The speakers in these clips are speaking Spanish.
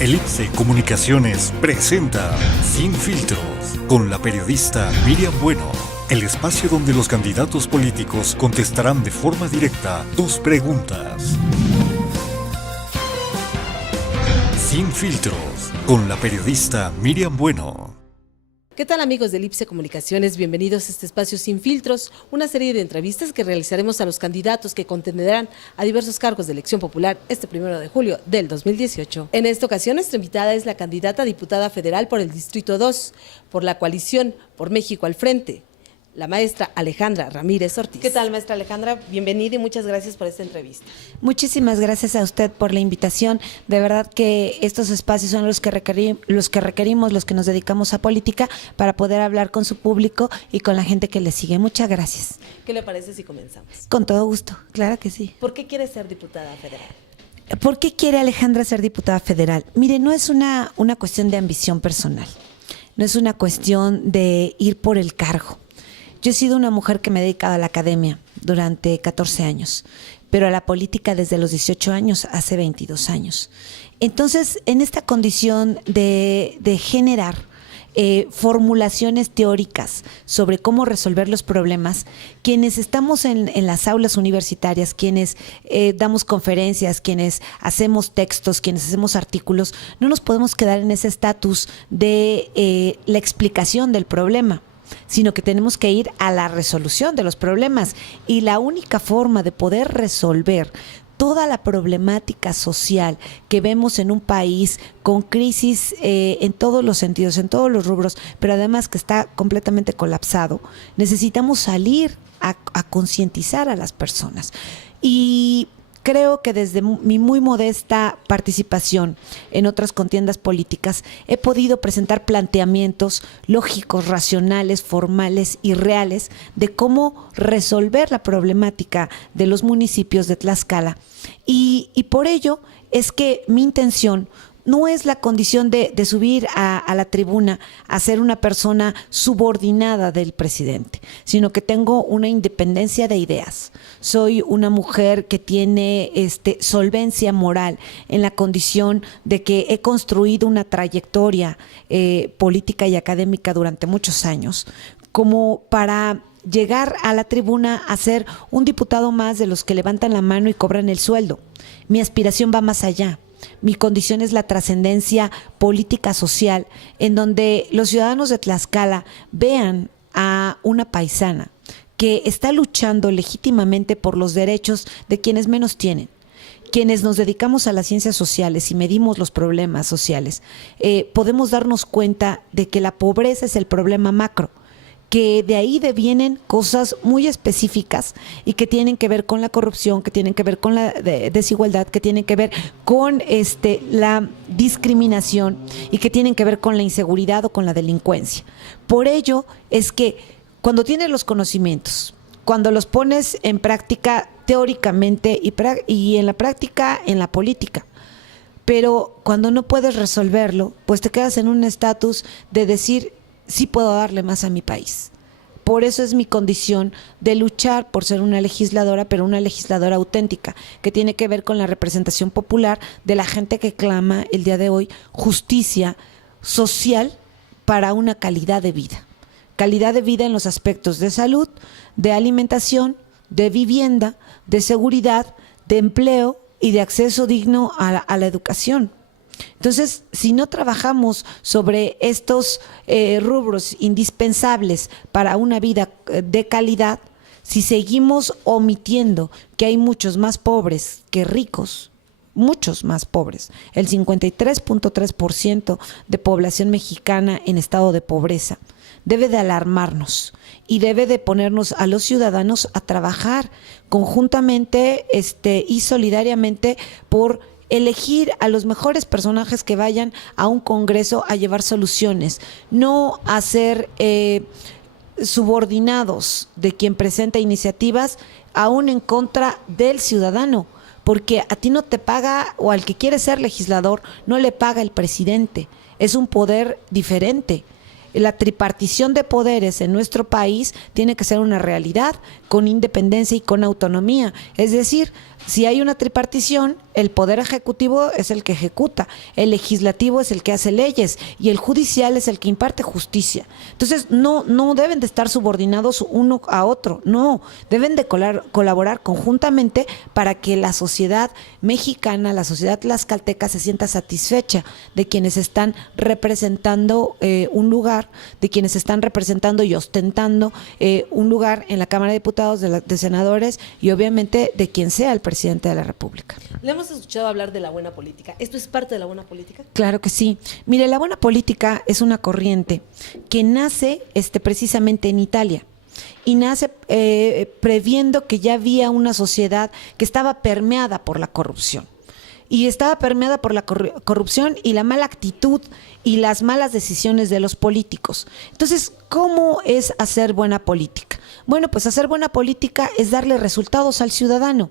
Elipse Comunicaciones presenta Sin Filtros con la periodista Miriam Bueno, el espacio donde los candidatos políticos contestarán de forma directa tus preguntas. Sin Filtros con la periodista Miriam Bueno. ¿Qué tal, amigos de Elipse Comunicaciones? Bienvenidos a este espacio Sin Filtros, una serie de entrevistas que realizaremos a los candidatos que contenderán a diversos cargos de elección popular este 1 de julio del 2018. En esta ocasión, nuestra invitada es la candidata a diputada federal por el Distrito 2, por la coalición Por México al Frente, la maestra Alejandra Ramírez Ortiz. ¿Qué tal, maestra Alejandra? Bienvenida y muchas gracias por esta entrevista. Muchísimas gracias a usted por la invitación. De verdad que estos espacios son los que requerimos, los que nos dedicamos a política, para poder hablar con su público y con la gente que le sigue. Muchas gracias. ¿Qué le parece si comenzamos? Con todo gusto, claro que sí. ¿Por qué quiere ser diputada federal? ¿Por qué quiere Alejandra ser diputada federal? Mire, no es una cuestión de ambición personal, no es una cuestión de ir por el cargo. Yo he sido una mujer que me he dedicado a la academia durante 14 años, pero a la política desde los 18 años, hace 22 años. Entonces, en esta condición de generar formulaciones teóricas sobre cómo resolver los problemas, quienes estamos en las aulas universitarias, quienes damos conferencias, quienes hacemos textos, quienes hacemos artículos, no nos podemos quedar en ese estatus de la explicación del problema, sino que tenemos que ir a la resolución de los problemas. Y la única forma de poder resolver toda la problemática social que vemos en un país con crisis en todos los sentidos, en todos los rubros, pero además que está completamente colapsado, necesitamos salir a concientizar a las personas. Y creo que desde mi muy modesta participación en otras contiendas políticas he podido presentar planteamientos lógicos, racionales, formales y reales de cómo resolver la problemática de los municipios de Tlaxcala. Y por ello es que mi intención no es la condición de subir a la tribuna a ser una persona subordinada del presidente, sino que tengo una independencia de ideas. Soy una mujer que tiene solvencia moral en la condición de que he construido una trayectoria política y académica durante muchos años, como para llegar a la tribuna a ser un diputado más de los que levantan la mano y cobran el sueldo. Mi aspiración va más allá. Mi condición es la trascendencia política social, en donde los ciudadanos de Tlaxcala vean a una paisana que está luchando legítimamente por los derechos de quienes menos tienen. Quienes nos dedicamos a las ciencias sociales y medimos los problemas sociales, podemos darnos cuenta de que la pobreza es el problema macro, que de ahí devienen cosas muy específicas y que tienen que ver con la corrupción, que tienen que ver con la desigualdad, que tienen que ver con la discriminación y que tienen que ver con la inseguridad o con la delincuencia. Por ello es que cuando tienes los conocimientos, cuando los pones en práctica teóricamente y en la práctica en la política, pero cuando no puedes resolverlo, pues te quedas en un estatus de decir: sí puedo darle más a mi país. Por eso es mi condición de luchar por ser una legisladora, pero una legisladora auténtica, que tiene que ver con la representación popular de la gente que clama el día de hoy justicia social para una calidad de vida. Calidad de vida en los aspectos de salud, de alimentación, de vivienda, de seguridad, de empleo y de acceso digno a la educación. Entonces, si no trabajamos sobre estos rubros indispensables para una vida de calidad, si seguimos omitiendo que hay muchos más pobres que ricos, muchos más pobres, el 53.3% de población mexicana en estado de pobreza, debe de alarmarnos y debe de ponernos a los ciudadanos a trabajar conjuntamente y solidariamente por elegir a los mejores personajes que vayan a un congreso a llevar soluciones, no a ser subordinados de quien presenta iniciativas, aún en contra del ciudadano, porque a ti no te paga, o al que quiere ser legislador no le paga el presidente, es un poder diferente. la tripartición de poderes en nuestro país tiene que ser una realidad con independencia y con autonomía. Es decir, si hay una tripartición, el poder ejecutivo es el que ejecuta, el legislativo es el que hace leyes y el judicial es el que imparte justicia. Entonces, no deben de estar subordinados uno a otro, no, deben de colaborar conjuntamente para que la sociedad mexicana, la sociedad tlaxcalteca se sienta satisfecha de quienes están representando un lugar, de quienes están representando y ostentando un lugar en la Cámara de Diputados, de senadores y obviamente de quien sea el presidente de la República. Le hemos escuchado hablar de la buena política. ¿Esto es parte de la buena política? Claro que sí. Mire, la buena política es una corriente que nace precisamente en Italia y nace previendo que ya había una sociedad que estaba permeada por la corrupción. Y estaba permeada por la corrupción y la mala actitud y las malas decisiones de los políticos. Entonces, ¿cómo es hacer buena política? Bueno, pues hacer buena política es darle resultados al ciudadano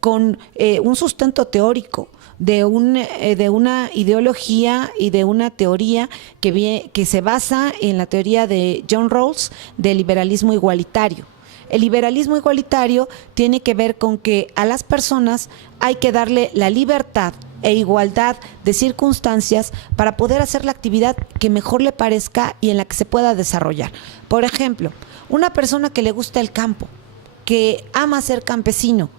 con un sustento teórico de una ideología y de una teoría que se basa en la teoría de John Rawls del liberalismo igualitario. El liberalismo igualitario tiene que ver con que a las personas hay que darle la libertad e igualdad de circunstancias para poder hacer la actividad que mejor le parezca y en la que se pueda desarrollar. Por ejemplo, una persona que le gusta el campo, que ama ser campesino,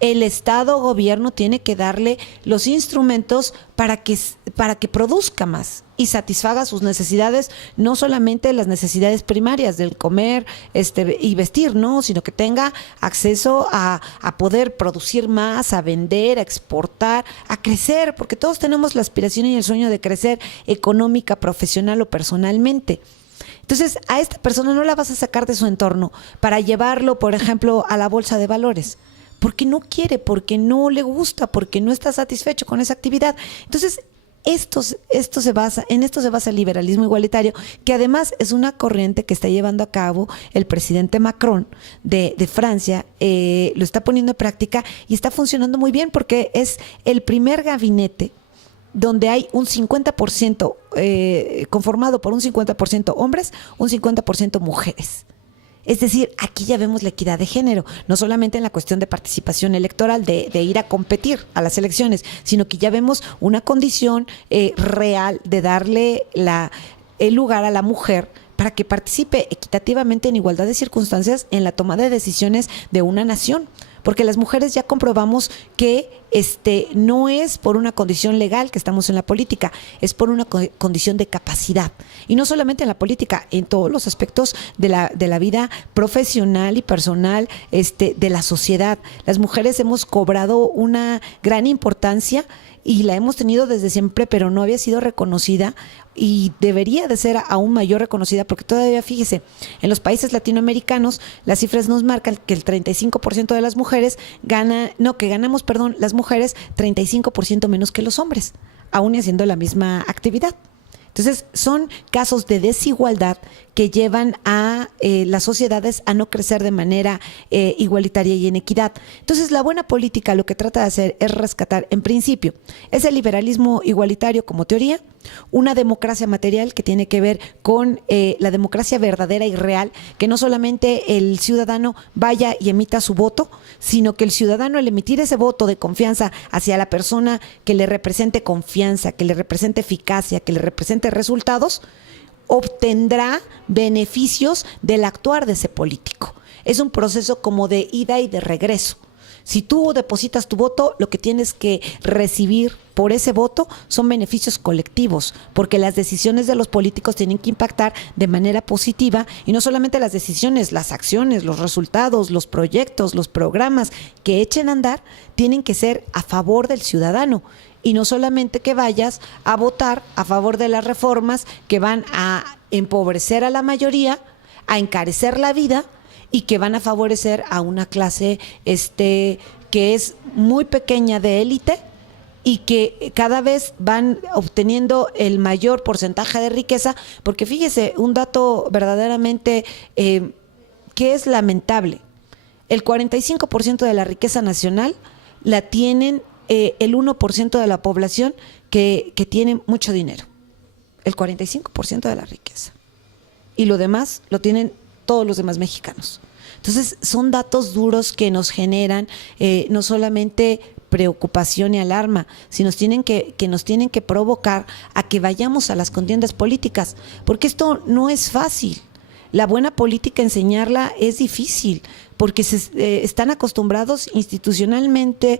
el Estado o gobierno tiene que darle los instrumentos para que produzca más y satisfaga sus necesidades, no solamente las necesidades primarias del comer y vestir, no, sino que tenga acceso a poder producir más, a vender, a exportar, a crecer, porque todos tenemos la aspiración y el sueño de crecer económica, profesional o personalmente. Entonces, a esta persona no la vas a sacar de su entorno para llevarlo, por ejemplo, a la bolsa de valores, porque no quiere, porque no le gusta, porque no está satisfecho con esa actividad. Entonces, en esto se basa el liberalismo igualitario, que además es una corriente que está llevando a cabo el presidente Macron de Francia, lo está poniendo en práctica y está funcionando muy bien porque es el primer gabinete donde hay un 50% conformado por un 50% hombres, un 50% mujeres. Es decir, aquí ya vemos la equidad de género, no solamente en la cuestión de participación electoral, de ir a competir a las elecciones, sino que ya vemos una condición real de darle el lugar a la mujer para que participe equitativamente en igualdad de circunstancias en la toma de decisiones de una nación. Porque las mujeres ya comprobamos que no es por una condición legal que estamos en la política, es por una condición de capacidad. Y no solamente en la política, en todos los aspectos de la vida profesional y personal de la sociedad. Las mujeres hemos cobrado una gran importancia y la hemos tenido desde siempre, pero no había sido reconocida y debería de ser aún mayor reconocida, porque todavía, fíjese, en los países latinoamericanos las cifras nos marcan que el 35% de las mujeres ganamos las mujeres 35% menos que los hombres, aún haciendo la misma actividad. Entonces, son casos de desigualdad que llevan a las sociedades a no crecer de manera igualitaria y en equidad. Entonces, la buena política lo que trata de hacer es rescatar, en principio, ese liberalismo igualitario como teoría, una democracia material que tiene que ver con la democracia verdadera y real, que no solamente el ciudadano vaya y emita su voto, sino que el ciudadano, al emitir ese voto de confianza hacia la persona que le represente confianza, que le represente eficacia, que le represente resultados, obtendrá beneficios del actuar de ese político. Es un proceso como de ida y de regreso. Si tú depositas tu voto, lo que tienes que recibir por ese voto son beneficios colectivos, porque las decisiones de los políticos tienen que impactar de manera positiva, y no solamente las decisiones, las acciones, los resultados, los proyectos, los programas que echen a andar tienen que ser a favor del ciudadano. Y no solamente que vayas a votar a favor de las reformas que van a empobrecer a la mayoría, a encarecer la vida y que van a favorecer a una clase que es muy pequeña de élite y que cada vez van obteniendo el mayor porcentaje de riqueza, porque fíjese, un dato verdaderamente que es lamentable: el 45% de la riqueza nacional la tienen el 1% de la población que tiene mucho dinero, el 45% de la riqueza. y lo demás lo tienen todos los demás mexicanos. Entonces, son datos duros que nos generan no solamente preocupación y alarma, sino que nos tienen que provocar a que vayamos a las contiendas políticas, porque esto no es fácil. La buena política, enseñarla es difícil, porque están acostumbrados institucionalmente,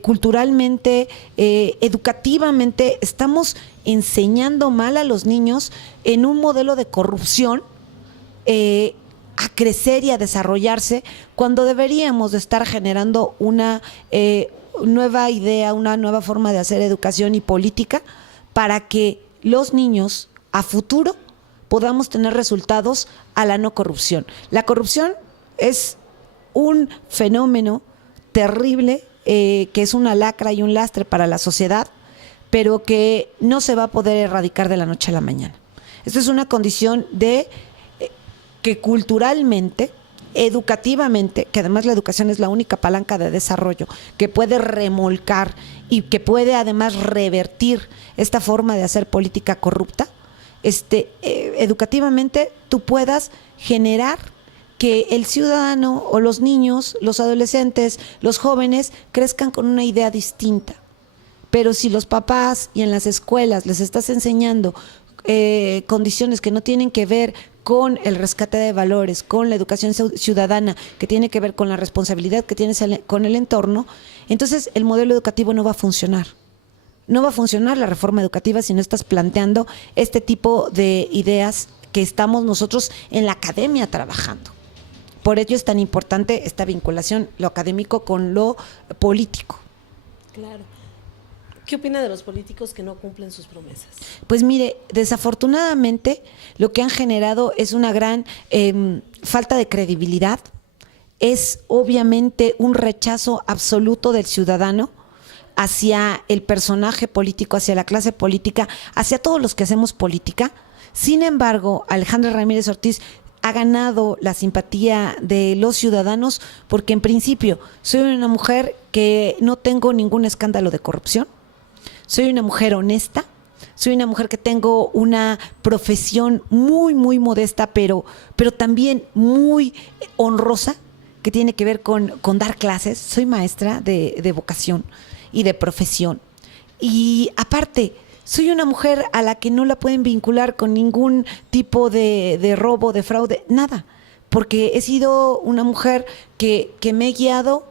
culturalmente, educativamente, estamos enseñando mal a los niños en un modelo de corrupción a crecer y a desarrollarse, cuando deberíamos de estar generando una nueva idea, una nueva forma de hacer educación y política para que los niños a futuro podamos tener resultados a la no corrupción. La corrupción es un fenómeno terrible, que es una lacra y un lastre para la sociedad, pero que no se va a poder erradicar de la noche a la mañana. Esto es una condición de que culturalmente, educativamente, que además la educación es la única palanca de desarrollo que puede remolcar y que puede además revertir esta forma de hacer política corrupta, educativamente tú puedas generar que el ciudadano o los niños, los adolescentes, los jóvenes crezcan con una idea distinta. Pero si los papás y en las escuelas les estás enseñando condiciones que no tienen que ver con el rescate de valores, con la educación ciudadana, que tiene que ver con la responsabilidad que tienes con el entorno, entonces el modelo educativo no va a funcionar. No va a funcionar la reforma educativa si no estás planteando este tipo de ideas que estamos nosotros en la academia trabajando. Por ello es tan importante esta vinculación, lo académico con lo político. Claro. ¿Qué opina de los políticos que no cumplen sus promesas? Pues mire, desafortunadamente lo que han generado es una gran falta de credibilidad, es obviamente un rechazo absoluto del ciudadano hacia el personaje político, hacia la clase política, hacia todos los que hacemos política. Sin embargo, Alejandra Ramírez Ortiz ha ganado la simpatía de los ciudadanos porque en principio soy una mujer que no tengo ningún escándalo de corrupción. Soy una mujer honesta, soy una mujer que tengo una profesión muy, muy modesta, pero también muy honrosa, que tiene que ver con dar clases. Soy maestra de vocación y de profesión. Y aparte, soy una mujer a la que no la pueden vincular con ningún tipo de robo, de fraude, nada. Porque he sido una mujer que me he guiado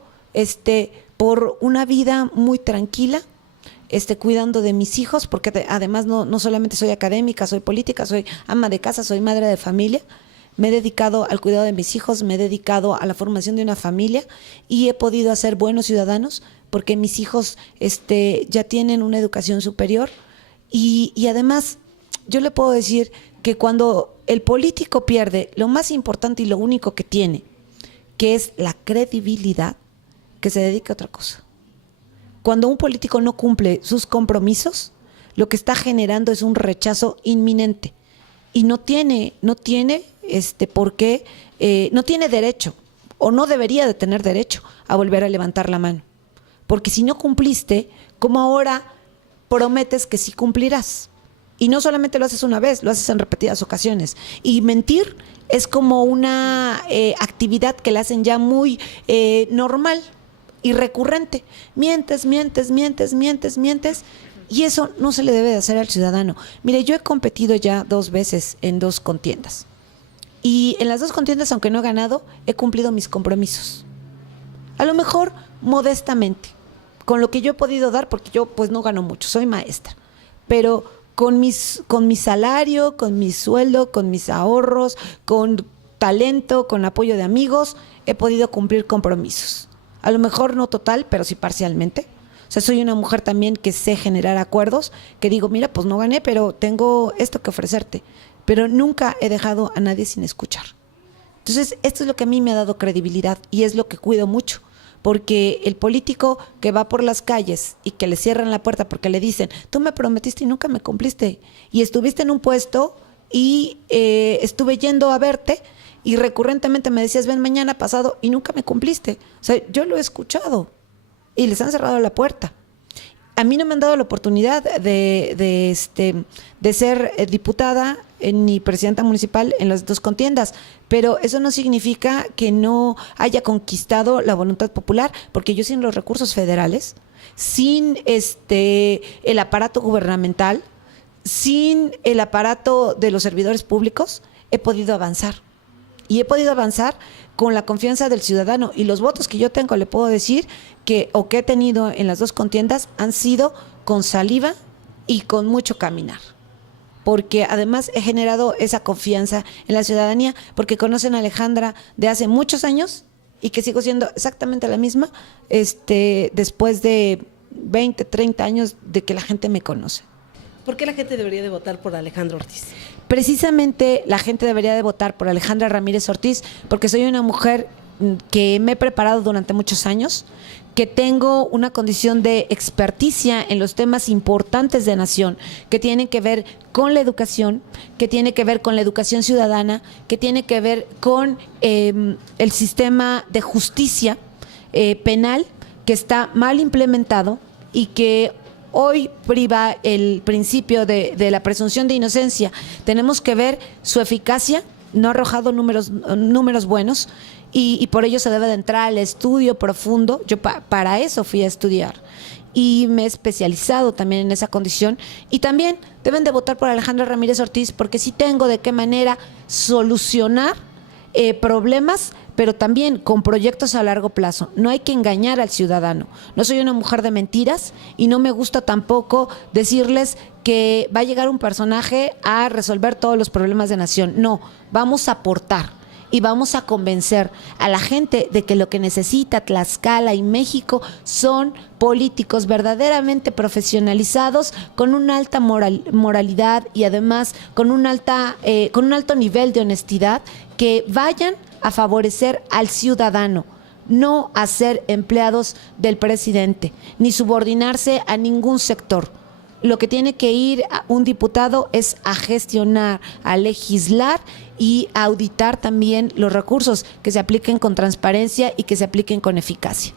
por una vida muy tranquila, cuidando de mis hijos, porque además no solamente soy académica, soy política, soy ama de casa, soy madre de familia. Me he dedicado al cuidado de mis hijos, me he dedicado a la formación de una familia y he podido hacer buenos ciudadanos porque mis hijos ya tienen una educación superior y además yo le puedo decir que cuando el político pierde lo más importante y lo único que tiene, que es la credibilidad, que se dedique a otra cosa. Cuando un político no cumple sus compromisos, lo que está generando es un rechazo inminente y no tiene por qué, no tiene derecho o no debería de tener derecho a volver a levantar la mano. Porque si no cumpliste, ¿cómo ahora prometes que sí cumplirás? Y no solamente lo haces una vez, lo haces en repetidas ocasiones. Y mentir es como una actividad que la hacen ya muy normal y recurrente. Mientes, y eso no se le debe de hacer al ciudadano. Mire, yo he competido ya 2 veces en 2 contiendas. Y en las 2 contiendas, aunque no he ganado, he cumplido mis compromisos. A lo mejor modestamente, con lo que yo he podido dar, porque yo pues no gano mucho, soy maestra. Pero con mi salario, con mi sueldo, con mis ahorros, con talento, con apoyo de amigos, he podido cumplir compromisos. A lo mejor no total, pero sí parcialmente. O sea, soy una mujer también que sé generar acuerdos, que digo, mira, pues no gané, pero tengo esto que ofrecerte. Pero nunca he dejado a nadie sin escuchar. Entonces, esto es lo que a mí me ha dado credibilidad y es lo que cuido mucho. Porque el político que va por las calles y que le cierran la puerta porque le dicen, tú me prometiste y nunca me cumpliste. Y estuviste en un puesto y estuve yendo a verte y recurrentemente me decías, ven mañana pasado y nunca me cumpliste. O sea, yo lo he escuchado y les han cerrado la puerta. a mí no me han dado la oportunidad de ser diputada ni presidenta municipal en las dos contiendas, pero eso no significa que no haya conquistado la voluntad popular, porque yo sin los recursos federales, sin el aparato gubernamental, sin el aparato de los servidores públicos, he podido avanzar. Y he podido avanzar con la confianza del ciudadano. Y los votos que yo tengo, le puedo decir que he tenido en las dos contiendas, han sido con saliva y con mucho caminar. Porque además he generado esa confianza en la ciudadanía, porque conocen a Alejandra de hace muchos años y que sigo siendo exactamente la misma después de 20, 30 años de que la gente me conoce. ¿Por qué la gente debería de votar por Alejandra Ortiz? Precisamente la gente debería de votar por Alejandra Ramírez Ortiz, porque soy una mujer que me he preparado durante muchos años, que tengo una condición de experticia en los temas importantes de nación, que tienen que ver con la educación, que tiene que ver con la educación ciudadana, que tiene que ver con el sistema de justicia penal, que está mal implementado y que hoy priva el principio de la presunción de inocencia. Tenemos que ver su eficacia, no ha arrojado números buenos, y por ello se debe de entrar al estudio profundo. Yo para eso fui a estudiar y me he especializado también en esa condición. Y también deben de votar por Alejandra Ramírez Ortiz, porque sí tengo de qué manera solucionar problemas, pero también con proyectos a largo plazo. No hay que engañar al ciudadano. No soy una mujer de mentiras y no me gusta tampoco decirles que va a llegar un personaje a resolver todos los problemas de nación. No, vamos a aportar y vamos a convencer a la gente de que lo que necesita Tlaxcala y México son políticos verdaderamente profesionalizados, con una alta moralidad y además con un alto nivel de honestidad, que vayan a favorecer al ciudadano, no a ser empleados del presidente, ni subordinarse a ningún sector. Lo que tiene que ir un diputado es a gestionar, a legislar y a auditar también los recursos, que se apliquen con transparencia y que se apliquen con eficacia.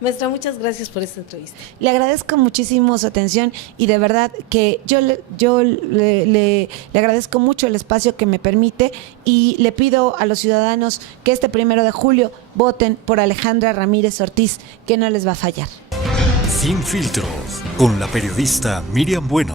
Maestra, muchas gracias por esta entrevista. Le agradezco muchísimo su atención y de verdad que yo le agradezco mucho el espacio que me permite, y le pido a los ciudadanos que este 1 de julio voten por Alejandra Ramírez Ortiz, que no les va a fallar. Sin filtros, con la periodista Miriam Bueno.